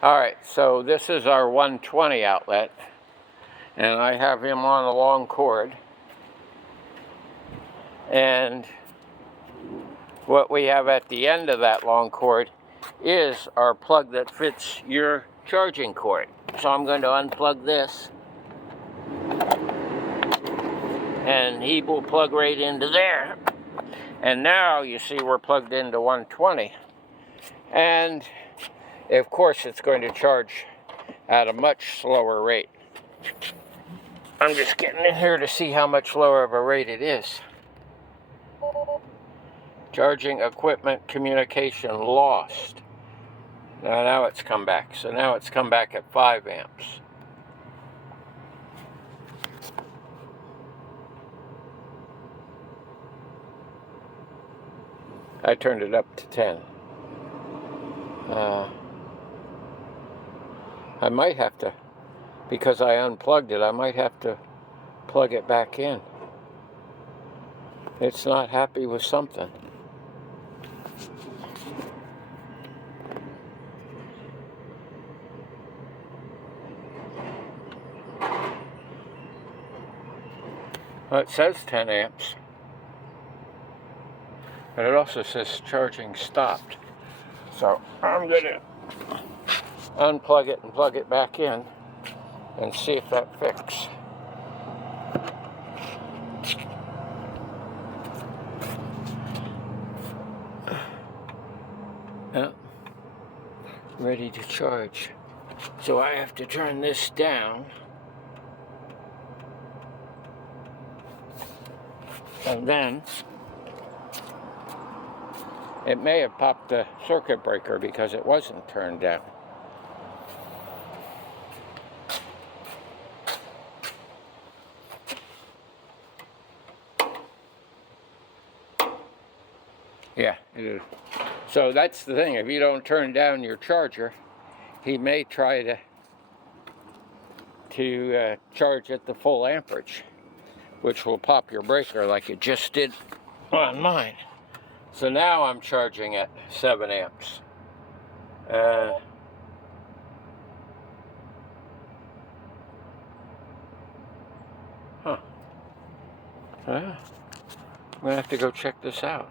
Alright, so this is our 120 outlet, and I have him on a long cord. And what we have at the end of that long cord is our plug that fits your charging cord. So I'm going to unplug this, and he will plug right into there. And now you see we're plugged into 120. And of course it's going to charge at a much slower rate. I'm just getting in here to see how much lower of a rate it is. Charging equipment communication lost. Now it's come back. So now it's come back at 5 amps. I turned it up to 10. I might have to, because I unplugged it, I might have to plug it back in. It's not happy with something. Well, it says 10 amps. But it also says charging stopped. So I'm going to unplug it and plug it back in and see if that fixes. Yeah, ready to charge. So I have to turn this down. And then it may have popped the circuit breaker because it wasn't turned down. Yeah, it is. So that's the thing. If you don't turn down your charger, he may try to charge at the full amperage, which will pop your breaker like it just did on mine. So now I'm charging at 7 amps. I'm gonna have to go check this out.